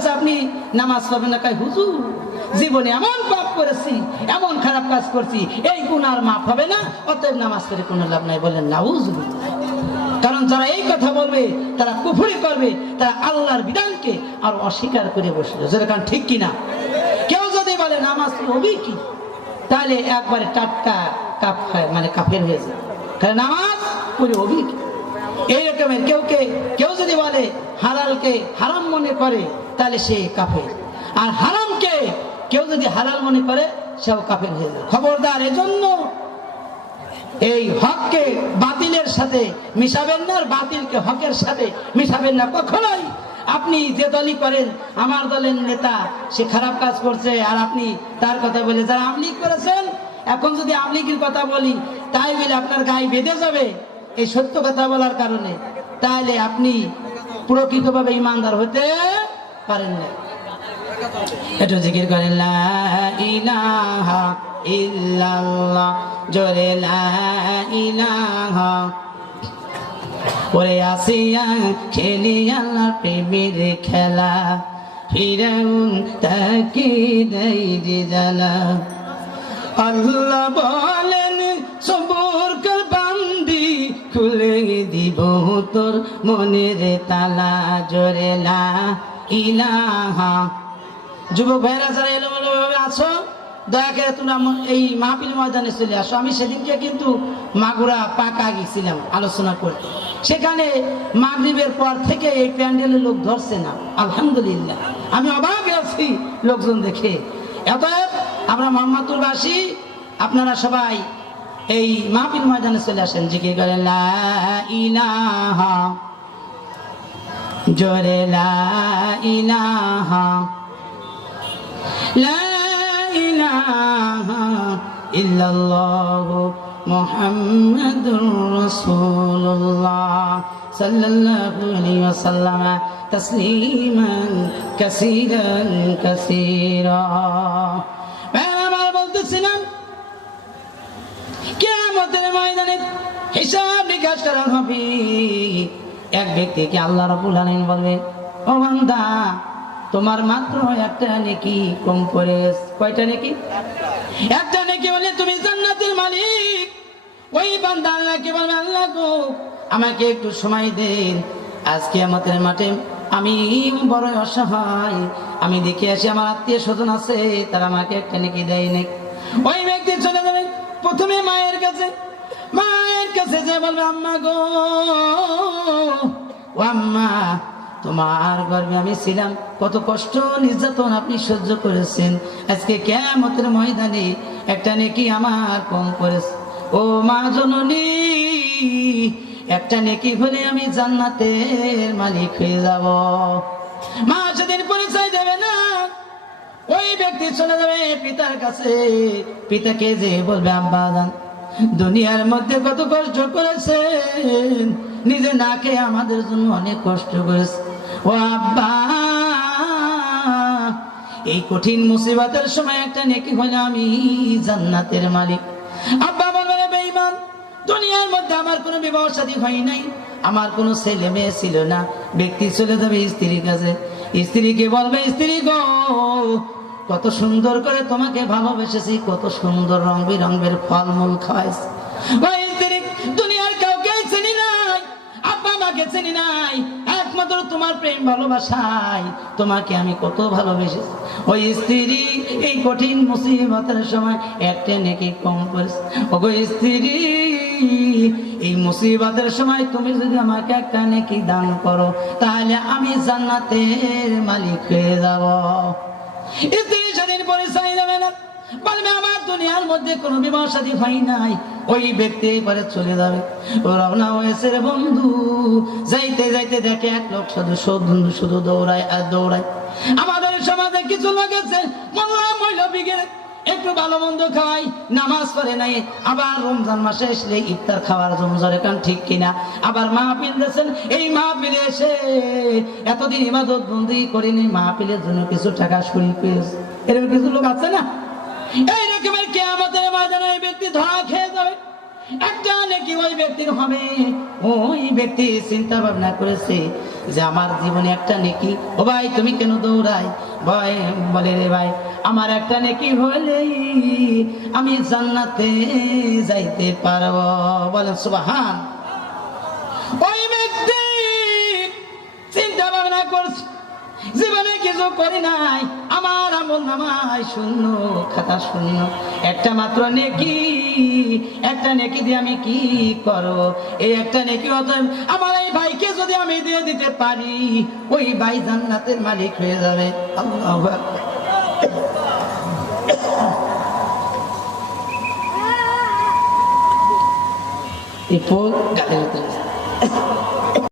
আপনি নামাজ না কাই হুজুর, জীবনে এমন পাপ করেছি, এমন খারাপ কাজ করছি, এই গুণ আর মাফ হবে না, অতএব নামাজ কোনো লাভ নাই। বললেন না কারণ যারা এই কথা বলবে, তারা কুফুরি করবে, তারা আল্লাহর বিধানকে আর অস্বীকার করে বসবে। যেরকম ঠিক কিনা? কেউ যদি বলে, নামাজ হবে কি? তাহলে একবারে টাটকা কাপ খায় মানে কাফের হয়ে যায়। কারণ নামাজ পড়ে হবে কি? এই রকমের কেউ কে, কেউ যদি বলে, হালালকে হারাম মনে করে তাহলে সে কাফের। আর হারামকে কেউ যদি হালাল মনে করে, সেও কাফের হয়ে যায়। খবরদার এজন্য এই হককে বাতিলের সাথে মিশাবেন না, আর বাতিলকে হকের সাথে মিশাবেন না। কখনোই আপনি যে দলই করেন, আমার দলের নেতা, সে খারাপ কাজ করছে, আর আপনি তার কথা বলে যারা আমলিগ করেছেন, এখন যদি আমলিগের কথা বলি, তাই বলে আপনার গায়ে বেঁধে যাবে। এই সত্য কথা বলার কারণে। তাহলে আপনি প্রকৃতভাবে ইমানদার হতে পারেন না একটু জিকির করেন ইলাহা ইল্লাল্লাহ। জোরে ইলাহা। ওরে আসিয়া প্রেমের খেলা, ফিরাউন তাকে দেই যে আল্লাহ বলেন, সবর কর বান্দি খুলে দিব তোর মনের তালা। জোরে, লা ইলাহা। যুবক ভাইরা যারা এলোমেলো ভাবে আছো, দয়া করে তোমরা এই মাহফিল ময়দানে চলে আসো। আমি সেদিনকে কিন্তু মাগুরা পাকা গেছিলাম আলোচনা করতে। সেখানে মাগরিবের পর থেকে এই প্যান্ডেলে লোক ধরছে না। আলহামদুলিল্লাহ। আমি অবাক আছি লোকজন দেখে। অতএব আমরা মোহাম্মদপুরবাসী আপনারা সবাই এই মাহফিল ময়দানে চলে আসেন। জিকির করেন, লা ইলাহা। জোরে লা ইলাহা লা ইলাহা ইল্লাল্লাহ মুহাম্মাদুর রাসূলুল্লাহ সাল্লাল্লাহু আলাইহি ওয়াসাল্লাম তাসলিমান কাসীরান কাসীরা। হ্যাঁ, আমার বলতেছিলাম, কিয়ামতের ময়দানে হিসাব নিকাশ করা হবে। এক ব্যক্তিকে আল্লাহ রাব্বুল আলামিন বলবে, ও বান্দা, তোমার মাত্র একটা নেকি কম করে কয়টা নেকি? একটা নেকি বলে তুমি জান্নাতের মালিক। ওই বান্দা আল্লাহকে বলবে, আল্লাহ গো, আমাকে একটু সময় দেন। আজকে আমাদের মাঠে আমি বড় অসহায়। আমি দেখে আসি আমার আত্মীয় স্বজন আছে, তারা আমাকে একটা নেকি দেয় নাকি ওই ব্যক্তি চলে যাবে প্রথমে মায়ের কাছে। মায়ের কাছে যে বলবে, আম্মা গো, ও আম্মা, তোমার গর্বে আমি ছিলাম। কত কষ্ট, নির্যাতন আপনি সহ্য করেছেন। আজকে কেমতের ময়দানে একটা নেকি আমার কম করেছে ও মা জননী, একটা নেকি হলে আমি জান্নাতের মালিক হয়ে যাব। মা সেদিন পরিচয় দেবে না। ওই ব্যক্তি চলে যাবে পিতার কাছে। পিতাকে যে বলবে, আব্বা দুনিয়ার মধ্যে কত কষ্ট করেছেন? নিজে না খেয়ে আমাদের জন্য অনেক কষ্ট করেছে। ও আব্বা, এই কঠিন মুসিবতের সময় একটা নেকি হলে আমি জান্নাতের মালিক। আব্বা বলবে বেঈমান। দুনিয়ার মধ্যে আমার কোনো বিবাহ শাদী হয় নাই। আমার কোনো ছেলে মেয়ে ছিল না। ব্যক্তি চলে যাবে স্ত্রীর কাছে। স্ত্রীকে বলবে, স্ত্রী গো কত সুন্দর করে তোমাকে ভালোবেসেছি, কত সুন্দর রং বেরঙের ফলমূল খাওয়াইছি। দুনিয়ার কাউকে চিনি নাই, আব্বা চিনি নাই, একমাত্র তোমার প্রেম ভালোবাসায় তোমাকে আমি কত ভালোবেসেছি। ওই স্ত্রী এই কঠিন মুসিবতের সময় একটা নেকি কম স্ত্রী, এই মুসিবতের সময় তুমি যদি আমাকে একটা নেকি দান করো, তাহলে আমি জান্নাতের মালিক হয়ে যাব। স্ত্রী পরে পরিচয় যাবে না। বলবে, আমার দুনিয়ার মধ্যে কোনো বিবাহ সাথী হয় নাই। ওই ব্যক্তি এবারে চলে যাবে। ও রওনা হয়েছে রে বন্ধু। যাইতে যাইতে দেখে এক লোক শুধু শুধু শুধু দৌড়ায় আর দৌড়ায়। আমাদের সমাজে কিছু লোক আছে মহিলা বিগেরে একটু ভালো মন্দ খাওয়াই নামাজ পড়ে নাই, আবার রমজান মাসে আসলে ইফতার খাওয়ার জমজরে কান ঠিক কিনা? আবার মাহফিল দিয়েছেন, এই মাহফিলে এসে এতদিন ইবাদত বন্দি করিনি, মাহফিলের জন্য কিছু টাকা শরীর পেয়েছে। এরকম কিছু লোক আছে না? এই রকমের কে আমাদের ওই ব্যক্তি ধরা খেয়ে যাবে। একটা নাকি ওই ব্যক্তির হবে। ওই ব্যক্তি চিন্তা ভাবনা করেছে যে আমার জীবনে একটা নেকি। ও ভাই, তুমি কেন দৌড়াই ভাই বলে রে ভাই আমার একটা নেকি হলেই আমি জান্নাতে যাইতে পারব। বলেন, সুবাহান। ওই ব্যক্তি চিন্তা ভাবনা করছে, জীবনে কিছু করি নাই, আমার আমল নামায় শূন্য, খাতা শূন্য। একটা মাত্র নেকি, একটা নেকি দিয়ে আমি কি করব? এই একটা নেকি অতএব আমার এই ভাইকে যদি আমি দিয়ে দিতে পারি, ওই ভাই জান্নাতের মালিক হয়ে যাবে। আল্লাহু আকবার। এই পোক গালের ভিতরে